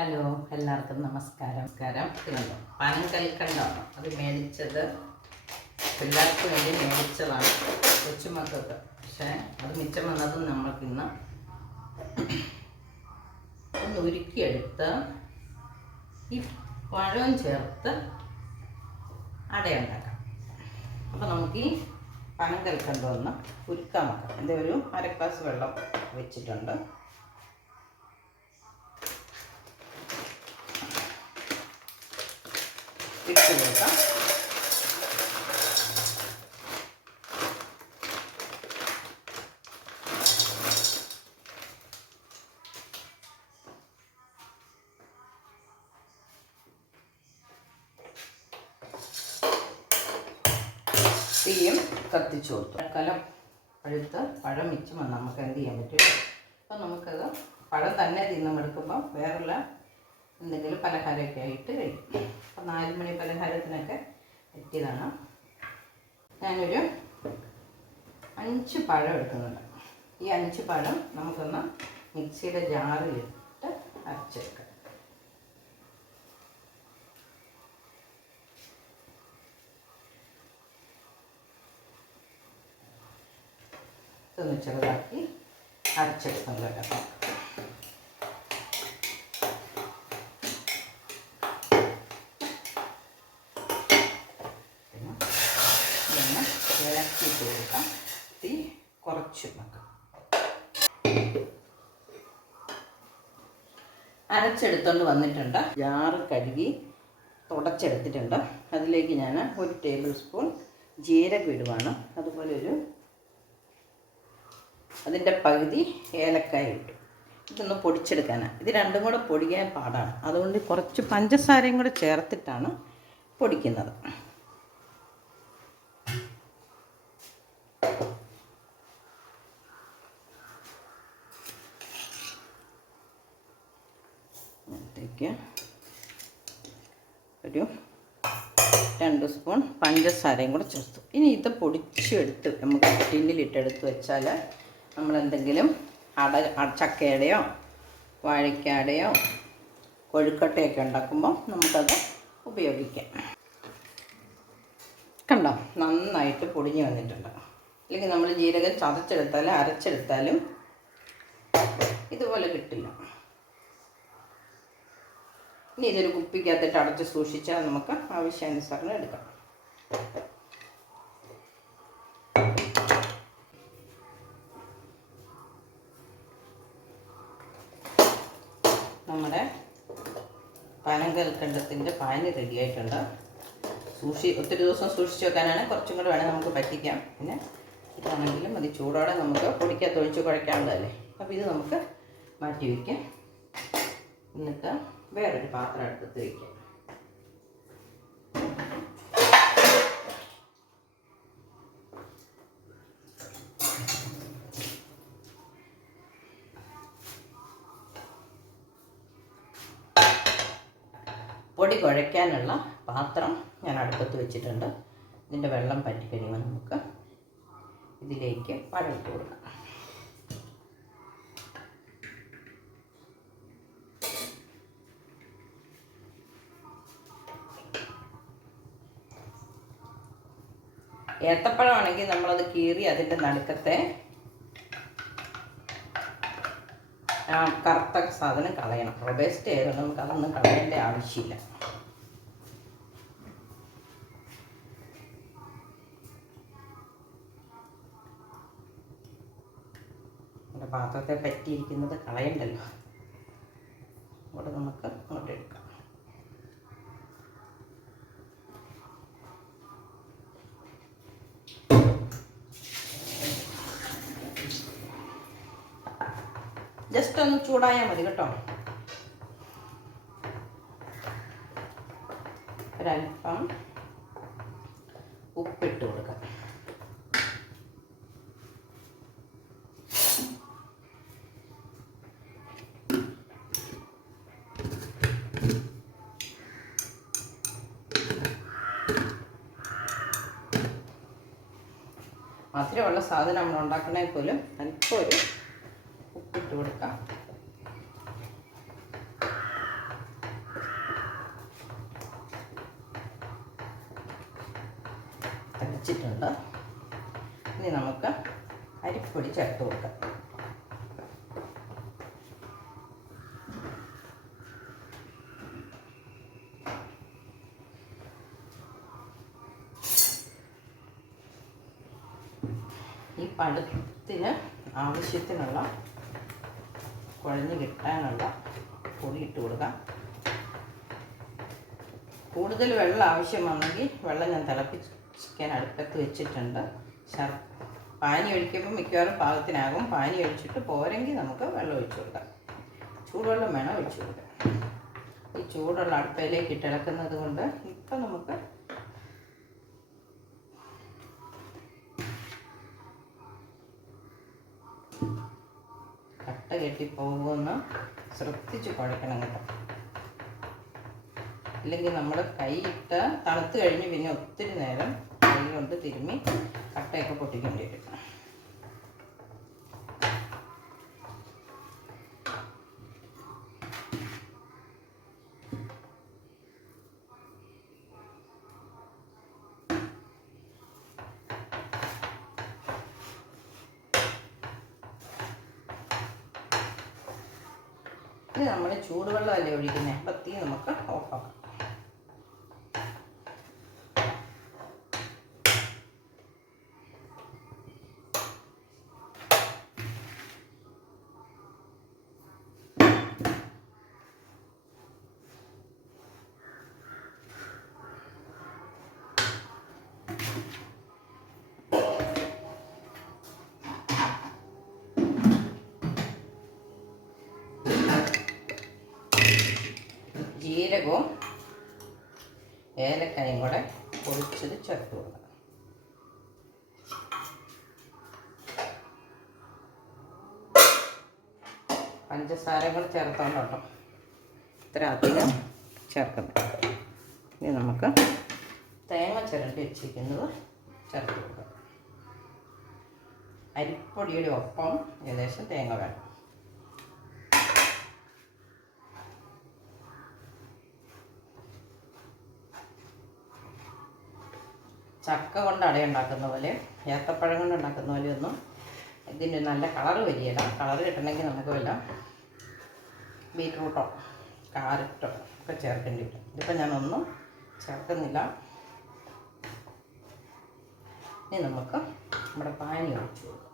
Hello, എല്ലാവർക്കും നമസ്കാരം. ഇതുണ്ടോ പനം കൽക്കണ്ടാണ് അത് മേടിച്ചത്, പിള്ളേർക്ക് വേണ്ടി മേടിച്ചതാണ്, കൊച്ചുമക്കൾക്ക്. പക്ഷേ അത് മിച്ചം വന്നതും നമ്മൾക്കിന്ന് ഒന്ന് ഉരുക്കിയെടുത്ത് ഈ പഴവും ചേർത്ത് അടയുണ്ടാക്കാം. അപ്പോൾ നമുക്ക് ഈ പനം കൽക്കണ്ടം ഒന്ന് ഉരുക്കാൻ വെക്കാം. എൻ്റെ ഒരു 1/2 ഗ്ലാസ് വെള്ളം വെച്ചിട്ടുണ്ട്. ഇട്ട് കൊടുക്കാം. തീയും കത്തിച്ചു കൊടുത്തു. കലം പഴുത്ത് പഴം മിച്ചം വന്ന് നമുക്ക് എന്ത് ചെയ്യാൻ പറ്റും? അപ്പോൾ നമുക്കത് പഴം തന്നെ തിന്നെടുക്കുമ്പോൾ വേറുള്ള എന്തെങ്കിലും പലഹാരമൊക്കെ ആയിട്ട് കഴിക്കും. അപ്പോൾ 4 മണി പലഹാരത്തിനൊക്കെ പറ്റിയതാണ്. ഞാനൊരു 5 പഴം എടുക്കുന്നുണ്ട്. ഈ 5 പഴം നമുക്കൊന്ന് മിക്സിയുടെ ജാറിലിട്ട് അരച്ചെടുക്കാം. ഇതൊന്ന് ചെറുതാക്കി അരച്ചെടുക്കുന്നത് കേട്ടോ. ഇളക്കിയിട്ട് കൊടുക്കാം. തീ കുറച്ച് വെക്കാം. അരച്ചെടുത്തോണ്ട് വന്നിട്ടുണ്ട്. ജാറ് കഴുകി തുടച്ചെടുത്തിട്ടുണ്ട്. അതിലേക്ക് ഞാൻ 1 ടേബിൾ സ്പൂൺ ജീരകം ഇടുവാണ്. അതുപോലെ അതിൻ്റെ പകുതി ഏലക്കായ ഇട്ടു. ഇതൊന്ന് പൊടിച്ചെടുക്കാനാണ്. ഇത് രണ്ടും കൂടെ പൊടിക്കാൻ പാടാണ്. അതുകൊണ്ട് കുറച്ച് പഞ്ചസാരയും കൂടെ ചേർത്തിട്ടാണ് പൊടിക്കുന്നത്. ഒരു 2 സ്പൂൺ പഞ്ചസാരയും കൂടെ ചേർത്തു. ഇനി ഇത് പൊടിച്ചെടുത്ത് നമുക്ക് ടിന്നിലിട്ടെടുത്ത് വെച്ചാൽ നമ്മളെന്തെങ്കിലും ചക്കയുടെയോ വാഴയ്ക്കയുടെയോ കൊഴുക്കട്ടയൊക്കെ ഉണ്ടാക്കുമ്പോൾ നമുക്കത് ഉപയോഗിക്കാം. കണ്ടോ, നന്നായിട്ട് പൊടിഞ്ഞ് വന്നിട്ടുണ്ട്. അല്ലെങ്കിൽ നമ്മൾ ജീരകം ചതച്ചെടുത്താലും അരച്ചെടുത്താലും ഇതുപോലെ കിട്ടില്ല. ഇനി ഇതൊരു കുപ്പിക്കകത്തിട്ട് അടച്ച് സൂക്ഷിച്ചാൽ നമുക്ക് ആവശ്യാനുസരണം എടുക്കാം. നമ്മുടെ പനം കൽക്കണ്ടത്തിൻ്റെ പാനി റെഡിയായിട്ടുണ്ട്. ഒത്തിരി ദിവസം സൂക്ഷിച്ച് വെക്കാനാണ്. കുറച്ചും കൂടെ വേണേൽ നമുക്ക് പറ്റിക്കാം. പിന്നെ ഇതാണെങ്കിലും അത് ചൂടോടെ നമുക്ക് പൊടിക്കകത്ത് ഒഴിച്ച് കുഴക്കാനുള്ളതല്ലേ. അപ്പോൾ ഇത് നമുക്ക് മാറ്റി വയ്ക്കാം. എന്നിട്ട് വേറൊരു പാത്രം എടുത്ത് വയ്ക്കാം. പൊടി കുഴയ്ക്കാനുള്ള പാത്രം ഞാൻ അടുപ്പത്ത് വെച്ചിട്ടുണ്ട്. ഇതിൻ്റെ വെള്ളം പറ്റി കഴിയുമ്പോൾ നമുക്ക് ഇതിലേക്ക് പഴം ഇട്ട് കൊടുക്കാം. ഏത്തപ്പഴമാണെങ്കിൽ നമ്മളത് കീറി അതിൻ്റെ നടുക്കത്തെ കറുത്ത സാധനം കളയണം. റോബസ്റ്റ് ആയിരുന്നു, നമുക്ക് അതൊന്നും കളയേണ്ട ആവശ്യമില്ല. നമ്മുടെ പാത്രത്തെ പറ്റിയിരിക്കുന്നത് കളയണ്ടല്ലോ. അവിടെ നമുക്ക് അങ്ങോട്ട് എടുക്കാം. ജസ്റ്റ് ഒന്ന് ചൂടായാൽ മതി കേട്ടോ. ഒരല്പം ഉപ്പിട്ട് കൊടുക്കാം. മധുരമുള്ള സാധനം നമ്മൾ ഉണ്ടാക്കണമെങ്കിൽ പോലും അല്പം ഒരു ഉപ്പിട്ട് കൊടുക്കാം. വന്നിട്ടുണ്ട്. ഇനി നമുക്ക് അരിപ്പൊടി ചേർത്ത് കൊടുക്കാം. ഈ പഴത്തിന് ആവശ്യത്തിനുള്ള കുഴഞ്ഞ് കിട്ടാനുള്ള പൊടി ഇട്ട് കൊടുക്കാം. കൂടുതൽ വെള്ളം ആവശ്യം വന്നെങ്കിൽ വെള്ളം ഞാൻ തിളപ്പിക്കാൻ അടുപ്പത്ത് വെച്ചിട്ടുണ്ട്. പാനി ഒഴിക്കുമ്പോൾ മിക്കവാറും പാകത്തിനാകും. പാനി ഒഴിച്ചിട്ട് പോരെങ്കിൽ നമുക്ക് വെള്ളം ഒഴിച്ചു കൊടുക്കാം. ചൂടുവെള്ളം വേണം ഒഴിച്ചു കൊടുക്കാം. ഈ ചൂടുള്ള അടുപ്പയിലേക്ക് ഇട്ടിളക്കുന്നത് കൊണ്ട് ഇപ്പം നമുക്ക് കട്ട കെട്ടിപ്പോകുമെന്ന് ശ്രദ്ധിച്ച് കുഴക്കണം കേട്ടോ. ഇല്ലെങ്കിൽ നമ്മൾ കൈയിട്ട് തണുത്ത് കഴിഞ്ഞ് പിന്നെ ഒത്തിരി നേരം കൈ കൊണ്ട് തിരുമ്മി കട്ടയൊക്കെ പൊട്ടിക്കേണ്ടി വരും. ഇത് നമ്മൾ ചൂടുവെള്ളമല്ലേ ഒഴിക്കുന്നത്. അപ്പം തീ നമുക്ക് ഓഫാക്കാം. ജീരകവും ഏലക്കായും കൂടെ പൊടിച്ചത് ചേർത്ത് കൊടുക്കണം. പഞ്ചസാര കൂടെ ചേർത്തോണ്ടോ ഇത്ര അധികം ചേർക്കുന്നത്. ഇനി നമുക്ക് തേങ്ങ ചിരണ്ടി വെച്ചിരിക്കുന്നത് ചേർത്ത് കൊടുക്കാം. അരിപ്പൊടിയുടെ ഒപ്പം ഏകദേശം തേങ്ങ വേണം. ചക്ക കൊണ്ട് അട ഉണ്ടാക്കുന്ന പോലെ ഏത്തപ്പഴം കൊണ്ട് ഉണ്ടാക്കുന്ന പോലെ ഒന്നും ഇതിന് നല്ല കളറ് വരികയില്ല. കളറ് കിട്ടണമെങ്കിൽ നമുക്ക് വല്ല ബീറ്റ്റൂട്ടോ കാരറ്റോ ഒക്കെ ചേർക്കേണ്ടി വരും. ഇതിപ്പോൾ ഞാനൊന്നും ചേർക്കുന്നില്ല. ഇനി നമുക്ക് നമ്മുടെ പാനി ഒഴിച്ചു കൊടുക്കാം.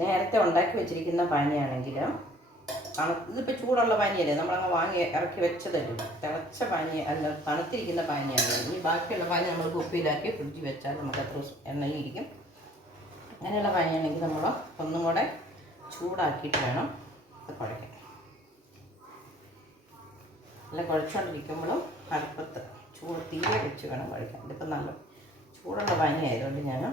നേരത്തെ ഉണ്ടാക്കി വെച്ചിരിക്കുന്ന പാനിയാണെങ്കിൽ ഇതിപ്പോൾ ചൂടുള്ള പാനിയല്ലേ, നമ്മളങ്ങ് വാങ്ങി ഇറക്കി വെച്ചതല്ലേ. തിളച്ച പാനി അല്ല, തണുത്തിരിക്കുന്ന പാനിയാണ്. ഇനി ബാക്കിയുള്ള പാനി നമ്മൾ കുപ്പിയിലാക്കി ഫ്രിഡ്ജിൽ വെച്ചാൽ നമുക്ക് എത്ര എണ്ണയും ഇരിക്കും. അങ്ങനെയുള്ള പാനിയാണെങ്കിൽ നമ്മൾ ഒന്നും കൂടെ ചൂടാക്കിയിട്ട് വേണം ഇത് കുഴയ്ക്കാൻ. അല്ല കുഴച്ചുകൊണ്ടിരിക്കുമ്പോഴും അടുപ്പത്ത് തീരെ വെച്ച് വേണം കുഴയ്ക്കാൻ. ഇതിപ്പോൾ നല്ല ചൂടുള്ള പാനി ആയതുകൊണ്ട് ഞാൻ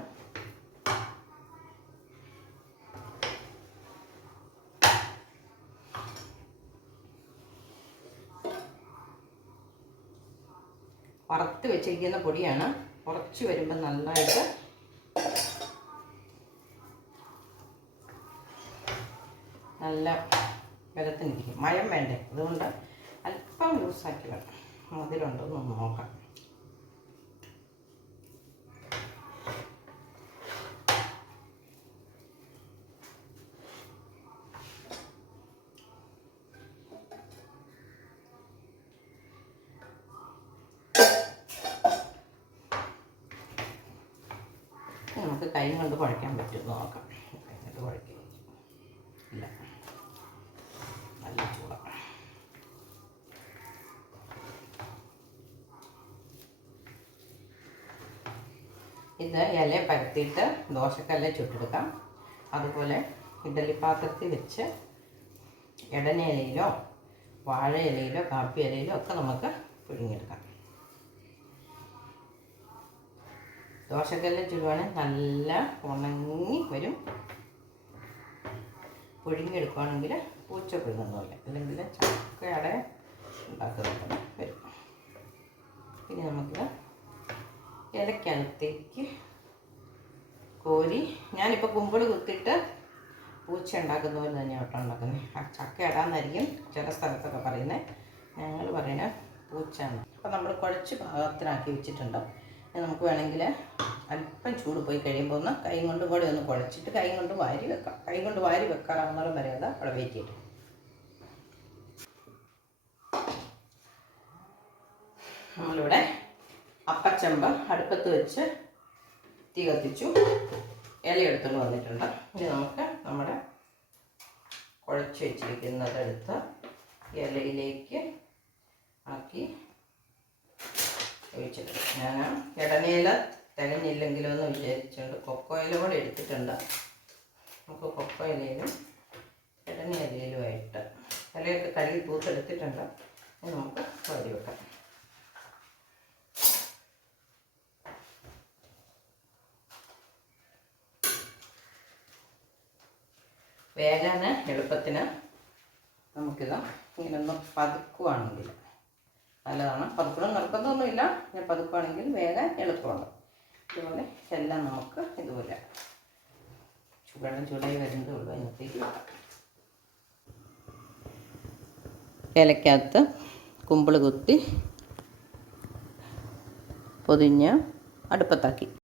വറുത്ത് വെച്ചിരിക്കുന്ന പൊടിയാണ്. കുറച്ച് വരുമ്പോൾ നന്നായിട്ട് നല്ല ബലത്തിനിരിക്കും. മയം വേണ്ടേ, അതുകൊണ്ട് അല്പം ലൂസാക്കി വേണം. അതിലുണ്ടോയെന്ന് നോക്കാം. നമുക്ക് കൈ കൊണ്ട് കുഴയ്ക്കാൻ പറ്റുമെന്ന് നോക്കാം. കൈ കൊണ്ട് കുഴയ്ക്കാൻ ഇല്ല, നല്ല ചൂടാണ്. ഇത് ഇല പരത്തിയിട്ട് ദോശക്കല്ല് ചുട്ടെടുക്കാം. അതുപോലെ ഇഡലി പാത്രത്തിൽ വെച്ച് ഇടനയിലയിലോ വാഴ ഇലയിലോ കാപ്പി ഇലയിലോ ഒക്കെ നമുക്ക് പുഴുങ്ങിയെടുക്കാം. ദോശക്കല്ല് ചുടുവാണെങ്കിൽ നല്ല ഉണങ്ങി വരും. പുഴുങ്ങിയെടുക്കുകയാണെങ്കിൽ പൂച്ച പുഴുങ്ങുന്ന പോലെ, അല്ലെങ്കിൽ ചക്കയുടെ ഉണ്ടാക്കുന്ന വരും. പിന്നെ നമുക്ക് ഇലക്കകത്തേക്ക് കോരി, ഞാനിപ്പോൾ കുമ്പിൾ കുത്തിയിട്ട് പൂച്ച ഉണ്ടാക്കുന്ന പോലെ തന്നെ കേട്ടോ ഉണ്ടാക്കുന്നത്. ചക്ക ഇടാന്നായിരിക്കും ചില സ്ഥലത്തൊക്കെ പറയുന്നത്, ഞങ്ങൾ പറയുന്നത് പൂച്ചയാണ്. അപ്പോൾ നമ്മൾ കുഴച്ച് പാകത്തിനാക്കി വെച്ചിട്ടുണ്ട്. നമുക്ക് വേണമെങ്കിൽ അല്പം ചൂട് പോയി കഴിയുമ്പോൾ ഒന്ന് കൈ കൊണ്ട് കൂടെ ഒന്ന് കുഴച്ചിട്ട് കൈ കൊണ്ട് വാരി വെക്കാം. കൈ കൊണ്ട് വാരി വെക്കാറാവുന്നതും വരെ അത് അവിടെ വെയിറ്റ് ചെയ്തിട്ട് നമ്മളിവിടെ അപ്പച്ചമ്പ് അടുപ്പത്ത് വെച്ച് തീ കത്തിച്ചു, ഇല എടുത്തുകൊണ്ട് വന്നിട്ടുണ്ട്. ഇനി നമുക്ക് നമ്മുടെ കുഴച്ച് വെച്ചിരിക്കുന്നതെടുത്ത് ഇലയിലേക്ക് ആക്കി ഒഴിച്ചിട്ടുണ്ട്. ഞാൻ ഇടനയില തികഞ്ഞില്ലെങ്കിലോ എന്ന് വിചാരിച്ചുകൊണ്ട് കൊക്കോ ഇല കൂടെ എടുത്തിട്ടുണ്ട്. നമുക്ക് കൊക്കോ ഇലയിലും ഇടനയിലയിലുമായിട്ട് ഇലയൊക്കെ കഴുകി തൂത്തെടുത്തിട്ടുണ്ട്. നമുക്ക് വാരി വെക്കാം. വേഗം എളുപ്പത്തിന് നമുക്കിത് ഇങ്ങനൊന്ന് പതുക്കുവാണെങ്കിൽ നല്ലതാണ്. പതുക്കണം നിർബന്ധമൊന്നുമില്ല, ഞാൻ പതുക്കുവാണെങ്കിൽ വേഗം എളുപ്പമുണ്ട്. ഇതുപോലെ എല്ലാം നമുക്ക് ഇതുപോലെ ചൂടായി വരുന്നതേ ഉള്ളൂ. അതിനകത്തേക്ക് വെക്കാം. ഇലക്കകത്ത് കുമ്പിൾ കുത്തി പൊതിഞ്ഞ് അടുപ്പത്താക്കി